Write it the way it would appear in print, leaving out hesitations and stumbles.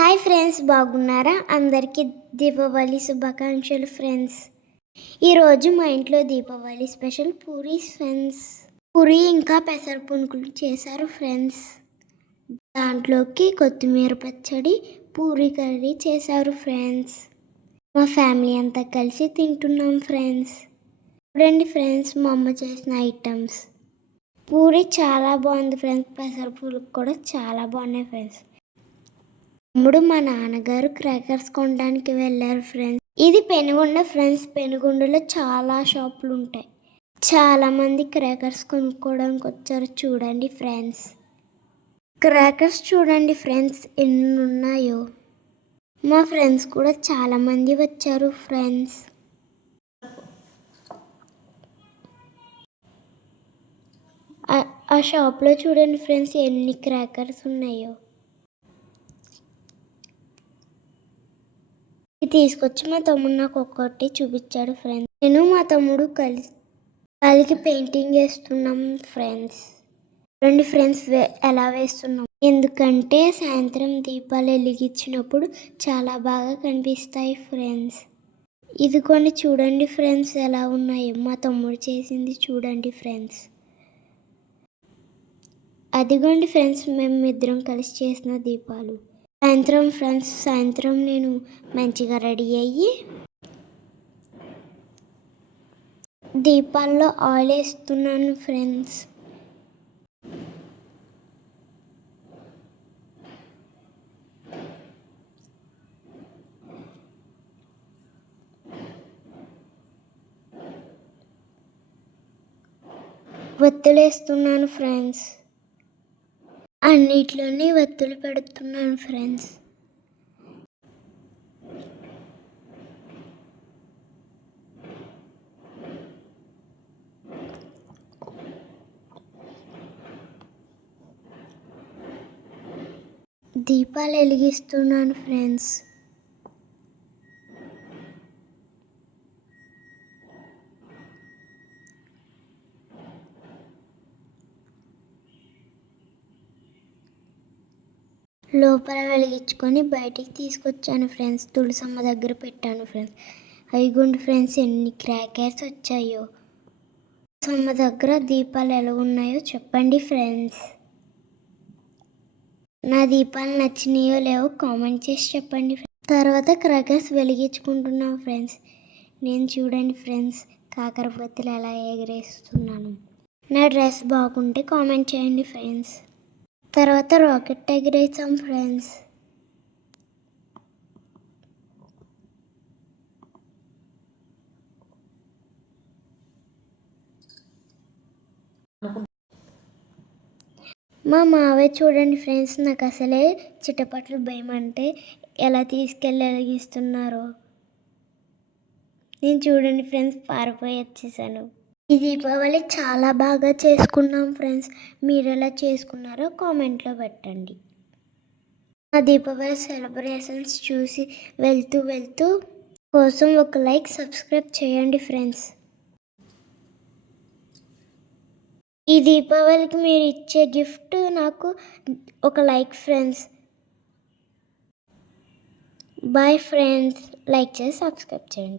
Hi friends, బాగున్నారా? అందరికీ దీపావళి శుభాకాంక్షలు ఫ్రెండ్స్. ఈరోజు మా ఇంట్లో దీపావళి స్పెషల్ పూరి ఫ్రెండ్స్. పూరి ఇంకా పెసర పునుకులు చేశారు ఫ్రెండ్స్. దాంట్లోకి కొత్తిమీర పచ్చడి, పూరి కర్రీ చేశారు ఫ్రెండ్స్. మా ఫ్యామిలీ అంతా కలిసి తింటున్నాం ఫ్రెండ్స్. చూడండి ఫ్రెండ్స్, మా అమ్మ చేసిన ఐటమ్స్. పూరి చాలా బాగుంది ఫ్రెండ్స్, పెసర పులుకు కూడా చాలా బాగున్నాయి ఫ్రెండ్స్. తమ్ముడు మా నాన్నగారు క్రాకర్స్ కొనడానికి వెళ్ళారు ఫ్రెండ్స్. ఇది పెనుగొండ ఫ్రెండ్స్. పెనుగొండలో చాలా షాపులు ఉంటాయి. చాలామంది క్రాకర్స్ కొనుక్కోవడానికి వచ్చారు. చూడండి ఫ్రెండ్స్, క్రాకర్స్ చూడండి ఫ్రెండ్స్ ఎన్ని ఉన్నాయో. మా ఫ్రెండ్స్ కూడా చాలామంది వచ్చారు ఫ్రెండ్స్. ఆ షాప్లో చూడండి ఫ్రెండ్స్ ఎన్ని క్రాకర్స్ ఉన్నాయో. ఇది తీసుకొచ్చి మా తమ్ముడు నాకు ఒక్కటి చూపించాడు ఫ్రెండ్స్. నేను మా తమ్ముడు కలిసి పెయింటింగ్ వేస్తున్నాం ఫ్రెండ్స్. రెండు ఫ్రెండ్స్ ఎలా వేస్తున్నాం ఎందుకంటే సాయంత్రం దీపాలు వెలిగించినప్పుడు చాలా బాగా కనిపిస్తాయి ఫ్రెండ్స్. ఇది కొన్ని చూడండి ఫ్రెండ్స్ ఎలా ఉన్నాయో. మా తమ్ముడు చేసింది చూడండి ఫ్రెండ్స్. అదిగోండి ఫ్రెండ్స్, మేము ఇద్దరం కలిసి చేసిన దీపాలు. సాయంత్రం నేను మంచిగా రెడీ అయ్యి దీపాల్లో ఆయిల్ వేస్తున్నాను ఫ్రెండ్స్. ఒత్తులు వేస్తున్నాను ఫ్రెండ్స్. అన్నిట్లోనే ఒత్తులు పెడుతున్నాను ఫ్రెండ్స్. దీపాలు వెలిగిస్తున్నాను ఫ్రెండ్స్. లోపల వెలిగించుకొని బయటికి తీసుకొచ్చాను ఫ్రెండ్స్. తులసమ్మ దగ్గర పెట్టాను ఫ్రెండ్స్. అయిగోండి ఫ్రెండ్స్ ఎన్ని క్రాకర్స్ వచ్చాయో. తులసమ్మ దగ్గర దీపాలు ఎలా ఉన్నాయో చెప్పండి ఫ్రెండ్స్. నా దీపాలు నచ్చినాయో లేవో కామెంట్ చేసి చెప్పండి. తర్వాత క్రాకర్స్ వెలిగించుకుంటున్నాను ఫ్రెండ్స్. నేను చూడండి ఫ్రెండ్స్ కాకరపత్తులు ఎలా ఎగరేస్తున్నాను. నా డ్రెస్ బాగుంటే కామెంట్ చేయండి ఫ్రెండ్స్. తర్వాత రాకెట్ ఎగరేసాం ఫ్రెండ్స్. మా మావయ్య చూడండి ఫ్రెండ్స్, నాకు అసలే చిటపట్లు భయం అంటే ఎలా తీసుకెళ్ళి వెలిగిస్తున్నారో. నేను చూడండి ఫ్రెండ్స్ పారిపోయి వచ్చేసాను. ఈ దీపావళి చాలా బాగా చేసుకున్నాం ఫ్రెండ్స్. మీరు ఎలా చేసుకున్నారో కామెంట్లో పెట్టండి. ఆ దీపావళి సెలబ్రేషన్స్ చూసి వెళ్తూ కోసం ఒక లైక్, సబ్స్క్రైబ్ చేయండి ఫ్రెండ్స్. ఈ దీపావళికి మీరు ఇచ్చే గిఫ్ట్ నాకు ఒక like friends. Boy friends, like చేసి సబ్స్క్రైబ్ చేయండి.